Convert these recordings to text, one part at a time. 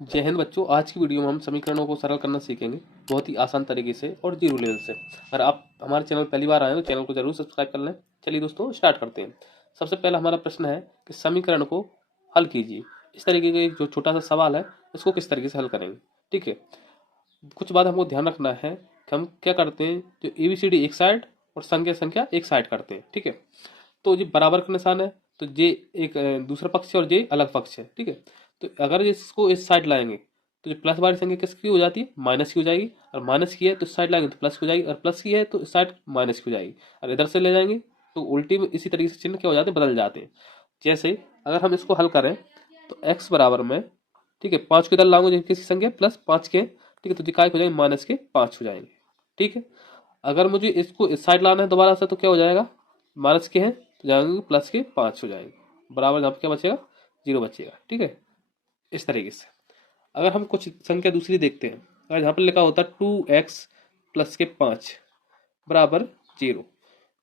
जय हिंद बच्चों। आज की वीडियो में हम समीकरणों को सरल करना सीखेंगे बहुत ही आसान तरीके से और जीरो लेवल से। अगर आप हमारे चैनल पहली बार आए हो तो चैनल को जरूर सब्सक्राइब कर लें। चलिए दोस्तों स्टार्ट करते हैं। सबसे पहला हमारा प्रश्न है कि समीकरण को हल कीजिए। इस तरीके का एक जो छोटा सा सवाल है इसको किस तरीके से हल करेंगे। ठीक है, कुछ बात हमको ध्यान रखना है कि हम क्या करते हैं, जो ABCD एक साइड और संख्या संख्या एक साइड करते हैं। ठीक है, तो ये बराबर का निशान है तो ये एक दूसरा पक्ष है और ये अलग पक्ष है। ठीक है, तो अगर इसको इस साइड लाएंगे तो जो प्लस वाली संख्या किसकी हो जाती है, माइनस की हो जाएगी। और माइनस की है तो इस साइड लाएंगे तो प्लस की हो जाएगी, और प्लस की है तो इस साइड माइनस की हो जाएगी। और इधर से ले जाएंगे तो उल्टी में इसी तरीके से चिन्ह क्या हो जाते हैं, बदल जाते हैं। जैसे अगर हम इसको हल करें तो x बराबर में, ठीक है, 5 को इधर लाऊंगे किसी संख्या प्लस 5 के, ठीक है, तो काय हो जाएंगे, माइनस के 5 हो जाएंगे। ठीक है, अगर मुझे इसको इस साइड लाना है दोबारा से तो क्या हो जाएगा, माइनस के हैं तो जाएंगे प्लस के 5 हो जाएंगे, बराबर यहाँ पे क्या बचेगा, 0 बचेगा। ठीक है, इस तरीके से। अगर हम कुछ संख्या दूसरी देखते हैं, अगर यहाँ पर लिखा होता 2x प्लस के 5 बराबर 0,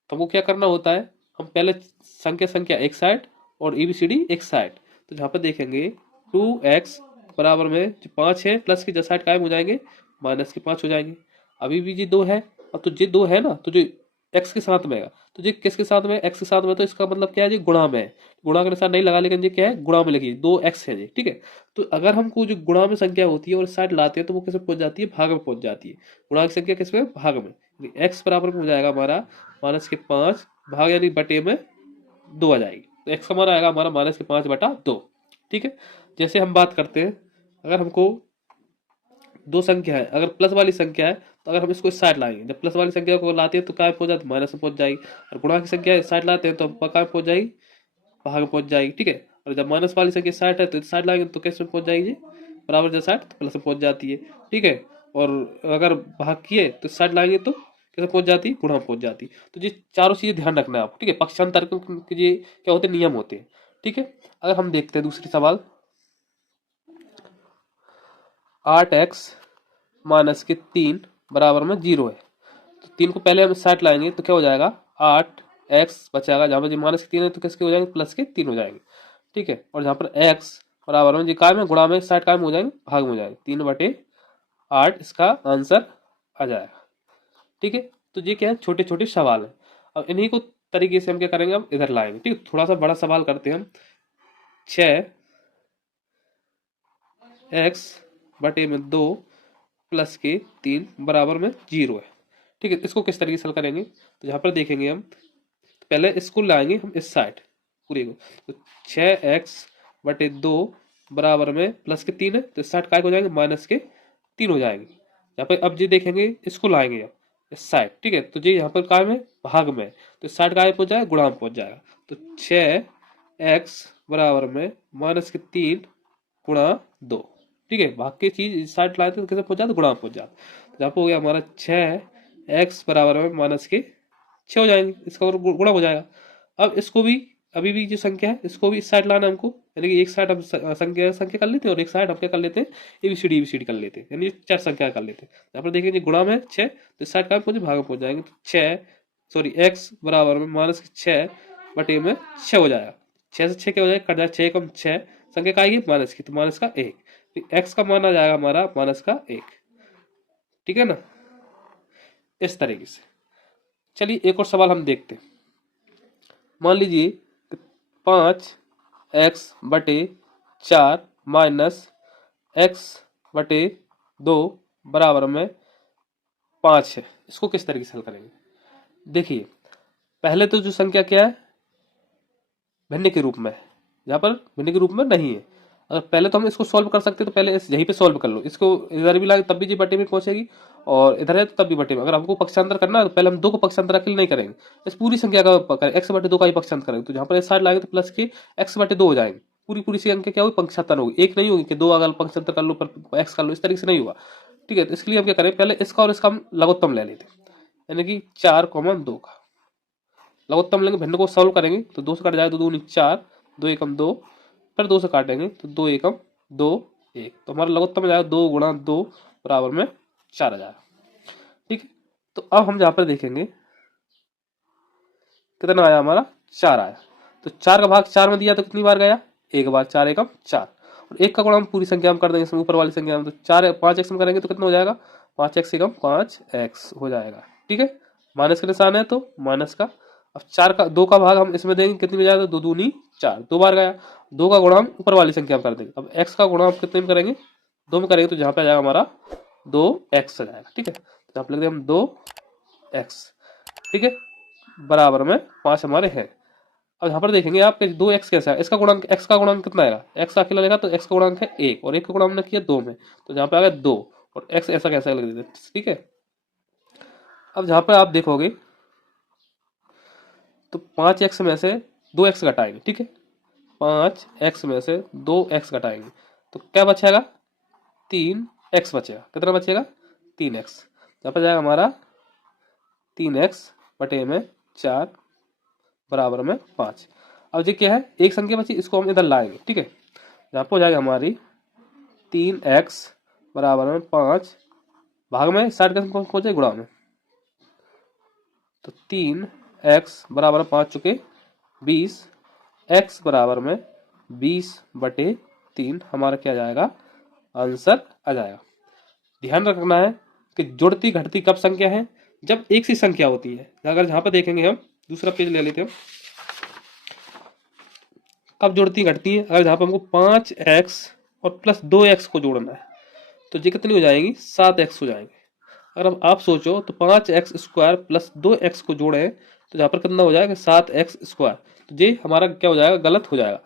तो हमको क्या करना होता है, हम पहले संख्या संख्या एक साइड और ABCD एक साइड। तो जहाँ पर देखेंगे 2x बराबर में जो 5 है प्लस की जो साइड कायम हो जाएंगे, माइनस के 5 हो जाएंगे। अभी भी जी 2 है, अब तो जी 2 है ना, तो जो x के साथ में है तो जी किसके साथ में, x के साथ में, तो इसका मतलब क्या है जी, गुणा में है। गुणा के निशान नहीं लगा, लेकिन ये क्या है, गुणा में लिखिए, 2x है जी। ठीक है, तो अगर हमको जो गुणा में संख्या होती है और साइड लाते हैं तो वो किस में पहुंच जाती है, भाग में पहुंच जाती है। गुणा की संख्या किस में, भाग में। x बराबर में हो जाएगा हमारा माइनस के 5 भाग यानी बटे में 2 आ जाएगी, तो x हमारा आएगा हमारा माइनस के 5 बटा 2। ठीक है, जैसे हम बात करते हैं, अगर हमको दो संख्या है, अगर प्लस वाली संख्या है तो अगर हम इसको इस साइड लाएंगे, जब प्लस वाली संख्या को लाते हैं तो क्या पहुंच जाती, माइनस में पहुंच जाएगी। और गुणा की संख्या इस साइड लाते हैं तो क्या पहुंच जाएगी, भाग में पहुंच जाएगी। ठीक है, और जब माइनस वाली संख्या साइड है तो इस साइड लाएंगे तो कैसे में पहुंच जाएगी, बराबर जब साइड तो प्लस में पहुंच जाती है। ठीक है, और अगर भाग किए तो इस साइड लाएंगे तो कैसे पहुंच जाती है, गुणा में पहुंच जाती। तो ये चारों चीजें ध्यान रखना है आपको। ठीक है, पक्षांतर के ये क्या होते हैं, नियम होते हैं। ठीक है, अगर हम देखते हैं दूसरी सवाल, 8x माइनस के 3 बराबर में 0 है। तो 3 को पहले हम साइड लाएंगे तो क्या हो जाएगा, 8x बचाएगा, जहाँ पर जी माइनस के 3 है तो किसके हो जाएंगे, प्लस के 3 हो जाएंगे। ठीक है, और जहाँ पर x बराबर में जी काय में, गुणा में साइड काय में हो जाएंगे, भाग में हो जाएंगे, 3/8 इसका आंसर आ जाएगा। ठीक है, तो ये क्या है, छोटे छोटे सवाल है। अब इन्हीं को तरीके से हम क्या करेंगे, हम इधर लाएंगे। ठीक है, थोड़ा सा बड़ा सवाल करते हैं हम, 6x बटे में 2 प्लस के 3 बराबर में 0 है। ठीक है, इसको किस तरीके से हल करेंगे, तो यहाँ पर देखेंगे हम, पहले इसको लाएंगे हम इस साइड पूरे को, तो 6x बटे 2 बराबर में प्लस के 3 है तो इस साइड काय हो जाएंगे, माइनस के 3 हो जाएंगे। यहाँ पर अब जी देखेंगे, इसको लाएंगे अब इस साइड। ठीक है, तो जी यहाँ पर काय में, भाग में, तो इस साइड काय पहुंच जाएगा, गुणा में पहुंच जाएगा। तो 6x बराबर में माइनस के 3 गुणा 2। ठीक है, भाग की चीज इस साइड लाए थे तो कैसे पहुंच जाता, गुणा में पहुंच जाता। तो यहाँ पर हो गया हमारा 6x बराबर में माइनस के 6 हो जाएंगे, इसका और गुणा हो जाएगा। अब इसको भी, अभी भी जो संख्या है इसको भी इस साइड लाना है हमको, यानी कि एक साइड हम संख्या संख्या कर लेते हैं और एक साइड हम क्या कर लेते हैं, ABCD कर लेते हैं, यानी 4 संख्या कर लेते हैं। यहाँ पर देखेंगे गुणा में 6 तो इस साइड का पहुंचे, भाग में पहुंच जाएंगे, तो 6 सॉरी x बराबर में माइनस के 6 बटे में 6 हो जाएगा। 6 से 6 क्या हो जाएगा, कट जाएगा, 6 कम 6 संख्या का आएगी माइनस की, तो माइनस का 1, तो x का मान आ जाएगा हमारा माइनस का 1। ठीक है ना, इस तरीके से। चलिए एक और सवाल हम देखते हैं। मान लीजिए 5x/4 माइनस x/2 बराबर में 5 है। इसको किस तरीके से हल करेंगे, देखिए पहले तो जो संख्या क्या है, भिन्न के रूप में है, यहाँ पर भिन्न के रूप में नहीं है। अगर पहले तो हम इसको सॉल्व कर सकते हैं तो पहले यहीं पे सॉल्व कर लो, इसको इधर भी लाए तब भी जी बटे में पहुंचेगी, और इधर है तो तब भी बटे में। अगर हमको पक्षांतर करना है तो पहले हम 2 को पक्षांतर अकेले नहीं करेंगे, इस पूरी संख्या का करें, x/2 का ही पक्षांतर करेंगे। तो जहाँ पर इस साइड लाएंगे तो प्लस के x/2 हो जाएंगे, पूरी पूरी संख्या क्या होगी, पक्षांतर होगी, एक नहीं होगी कि 2 अगर पक्षांतर कर लो पर x कर लो, इस तरीके से नहीं होगा। ठीक है, तो इसके लिए हम क्या करें, पहले इसका और इसका हम लघुत्तम ले लेते हैं, यानी कि 4,2 का लघुत्तम लेंगे, भिन्न को सॉल्व करेंगे तो 2 से कट जाएगा, 2 दूनी 4, 2 एकम 2, फिर 2 से काटेंगे तो 2 एकम 2 1, तो हमारा लघुत्तम में जाएगा 2 गुणा 2 बराबर में 4 आ जाएगा। ठीक है, तो अब हम जहाँ पर देखेंगे कितना आया हमारा, 4 आया। तो 4 का भाग 4 में दिया तो कितनी बार गया, एक बार, 4 एकम 4, एक का गुणा हम पूरी संख्या में कर देंगे, इसमें ऊपर वाली संख्या में, तो 5x में करेंगे तो कितना हो जाएगा, 5x से कम 5x हो जाएगा। ठीक है, माइनस का निशान है तो माइनस का। अब 4 का 2 का भाग हम इसमें देंगे, कितनी में जाएगा, 2 दूनी 4, 2 बार गया। 2 का गुणा हम ऊपर वाली संख्या में कर देंगे। अब x का गुणा हम कितने में करेंगे, 2 में करेंगे, तो जहाँ पे आ जाएगा हमारा 2x आ जाएगा। ठीक है, तो यहाँ पे लिख दें हम 2x। ठीक है, बराबर में 5 हमारे है। अब यहाँ पर देखेंगे आप कि 2x कैसा है, इसका गुणांक, x का गुणांक कितना आएगा, x अकेला लेगा तो x का गुणांक है 1 और 1 का गुणा हमने किया 2 में, तो जहाँ पे आ गया 2 और x ऐसा कैसा लिख देते। ठीक है, अब जहाँ पर आप देखोगे तो 5x में से 2x घटाएंगे। ठीक है, 5x में से 2x घटाएंगे तो क्या बचेगा, 3x बचेगा। कितना बचेगा, 3x। यहाँ पर जाएगा हमारा 3x बटे में 4 बराबर में 5। अब ये क्या है, एक संख्या बची, इसको हम इधर लाएंगे। ठीक है, यहाँ पर हो जाएगा हमारी 3x बराबर में 5, भाग में 60 का हो जाए गुणा में, तो 3x बराबर 5 चुके 20, x बराबर में 20 बटे 3 हमारा क्या जाएगा, आंसर आ जाएगा। ध्यान रखना है कि जुड़ती घटती कब संख्या है, जब एक सी संख्या होती है। अगर जहां पर देखेंगे हम दूसरा पेज ले लेते हैं, कब जुड़ती घटती है, अगर जहां पर हमको 5x और प्लस 2x को जोड़ना है तो ये कितनी हो जाएगी, 7x हो जाएंगे। अगर अब आप सोचो तो 5x स्क्वायर प्लस 2x को जोड़े तो यहाँ पर कितना हो जाएगा, 7x स्क्वायर। तो ये हमारा क्या हो जाएगा, गलत हो जाएगा।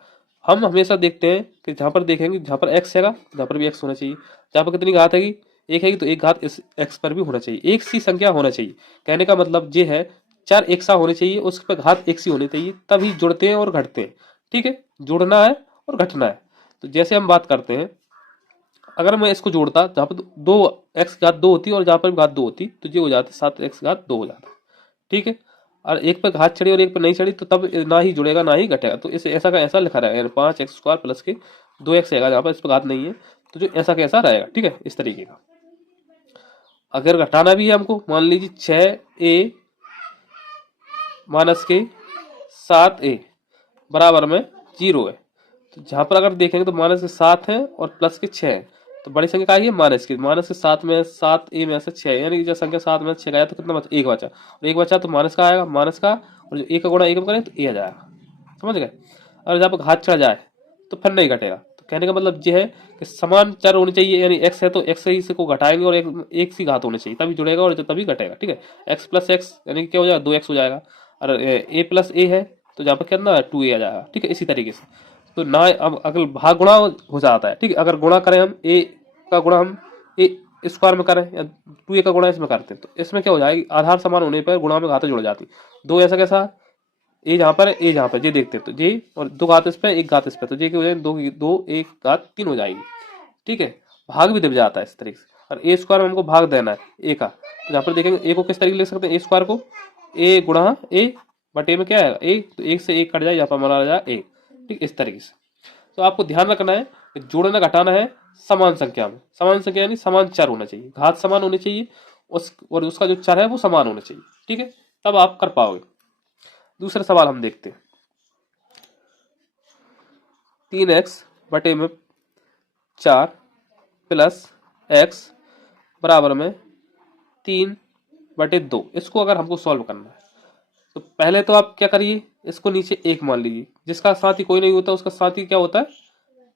हम हमेशा देखते हैं कि जहाँ पर देखेंगे, जहाँ पर x हैगा जहाँ पर भी x होना चाहिए। जहाँ पर कितनी घात हैगी, एक हैगी, तो एक घात इस x पर भी होना चाहिए, एक सी संख्या होना चाहिए। कहने का मतलब ये है 4 एक सा होने चाहिए, उस पर घात एक सी होनी चाहिए, तभी जुड़ते हैं और घटते हैं। ठीक है, जुड़ना है और घटना है। तो जैसे हम बात करते हैं, अगर मैं इसको जोड़ता जहाँ पर 2x घात 2 होती और जहाँ पर घात 2 होती तो ये हो जाता 7x घात 2 हो जाता। ठीक है, और एक पर घात चढ़ी और एक पर नहीं चढ़ी तो तब ना ही जुड़ेगा ना ही घटेगा। तो इसे ऐसा का ऐसा लिखा रहेगा, 5x स्क्वायर प्लस के 2x रहेगा, जहाँ पर इस पर घात नहीं है तो जो ऐसा का ऐसा रहेगा। ठीक है, इस तरीके का। अगर घटाना भी है हमको, मान लीजिए 6a माइनस के 7a बराबर में 0 है, तो जहां पर अगर देखेंगे तो माइनस के 7 है और प्लस के 6 है, तो बड़ी संख्या का है माइनस के 7 में 7a में से 6, यानी कि जब संख्या 7 में 6 गया तो कितना बचा, 1 बचा, और 1 बचा तो माइनस का आएगा, माइनस का, और जो 1 का गुणा 1 में करें तो a आ जाएगा। समझ गए। और जहाँ पर घात चढ़ जाए तो फिर नहीं घटेगा। तो कहने का मतलब ये है कि समान चर होनी चाहिए, यानी x है तो x से ही से को घटाएंगे और एक सी घात होनी चाहिए, तभी जुड़ेगा और तभी घटेगा। ठीक है, x प्लस एक्स यानी कि क्या हो जाएगा, 2x हो जाएगा, और a प्लस a है तो जहाँ पर कितना 2a आ जाएगा। ठीक है, इसी तरीके से। तो ना अब अगर भाग गुणा हो जाता है। ठीक है, अगर गुणा करें हम a का गुणा हम a स्क्वायर में करें या 2a का गुणा इसमें करते हैं, तो इसमें क्या हो जाएगी, आधार समान होने पर गुणा में घातें जुड़ जाती। दो ऐसा कैसा, ए जहाँ पर है ए जहाँ पर, ये देखते हैं तो ये, और 2 घात इस पे 1 घात इस पे, तो ये क्या हो जाएगी, 2 1 घात 3 हो जाएगी। ठीक है, भाग भी दब जाता है इस तरीके से। और ए स्क्वायर में हमको भाग देना है ए का, तो यहाँ पर देखेंगे ए को किस तरीके लिख सकते हैं, ए स्क्वायर को ए गुणा ए बटे में क्या है ए, तो 1 से 1 कट जाए, यहाँ पर हमारा आ जाए ए। ठीक, इस तरीके से। तो आपको ध्यान रखना है कि जोड़ना घटाना है समान संख्या में। समान संख्या यानी समान चर होना चाहिए, घात समान होनी चाहिए, और उसका जो चर है वो समान होना चाहिए। ठीक है, तब आप कर पाओगे। दूसरा सवाल हम देखते हैं, 3x बटे में 4 प्लस x बराबर में 3 बटे 2। इसको अगर हमको सॉल्व करना है तो पहले तो आप क्या करिए, इसको नीचे 1 मान लीजिए। जिसका साथी कोई नहीं होता उसका साथी क्या होता है,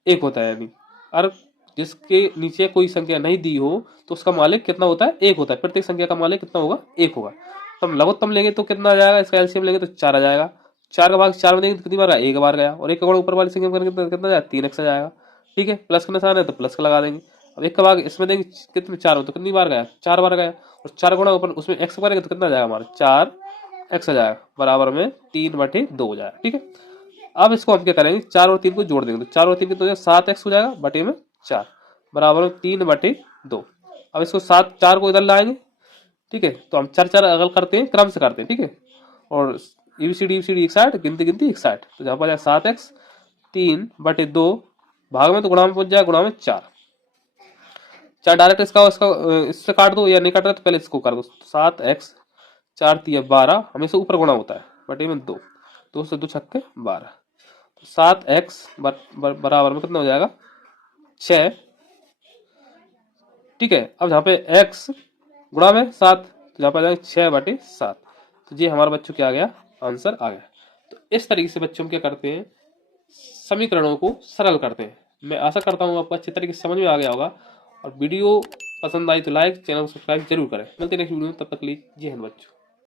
1 होता है। यानी और जिसके नीचे कोई संख्या नहीं दी हो तो उसका मालिक कितना होता है, 1 होता है। प्रत्येक संख्या का मालिक कितना होगा, 1 होगा। तो हम लघुत्तम लेंगे तो कितना आ जाएगा, इसका एलसीएम लेंगे तो 4 आ जाएगा। 4 का भाग 4 में देंगे तो कितनी बार आया, 1 बार गया, और 1 का गुणा ऊपर वाली संख्या में करेंगे तो कितना जाएगा, 3x आ जाएगा। ठीक है, प्लस का निशान है तो प्लस का लगा देंगे। अब 1 का भाग इसमें देंगे कितने, 4 हो तो कितनी बार गया, 4 बार गया, और 4 गुणा ऊपर उसमें x करेंगे तो कितना जाएगा हमारा, 4x आ जाएगा, बराबर में 3 बटे 2 हो जाएगा। ठीक है, अब इसको हम क्या करेंगे, 4 और 3 को जोड़ देंगे तो 4 और 3 कितना, 7x हो जाएगा बटे में 4 बराबर में 3 बटे 2। अब इसको 4 को इधर लाएंगे। ठीक है, तो हम 4 अगल करते हैं, क्रम से करते हैं। ठीक है, और एबीसीडी एक साइड, गिनती गिनती एक साइड, तो जहाँ पर जाए 7x 3 बटे 2, भाग में तो गुणा में पहुंच जाए, गुणा में 4 डायरेक्ट इसका इससे काट दो, या नहीं काट रहा तो पहले इसको कर दो। 7x 4 3 12, हमेशा ऊपर गुणा होता है, बटे में 2, 2 से 2 छक्के 12, 7x बराबर में कितना हो जाएगा, 6, ठीक है। अब यहाँ पे x गुणा में 7, तो यहाँ पे आ जाएगा 6/7। तो ये हमारा बच्चों क्या आ गया, आंसर आ गया। तो इस तरीके से बच्चों हम क्या करते हैं, समीकरणों को सरल करते हैं। मैं आशा करता हूँ आपको अच्छे तरीके से समझ में आ गया होगा। और वीडियो पसंद आई तो लाइक, चैनल को सब्सक्राइब जरूर करें। मिलते हैं नेक्स्ट वीडियो में, तब तक के लिए जय हिंद बच्चों।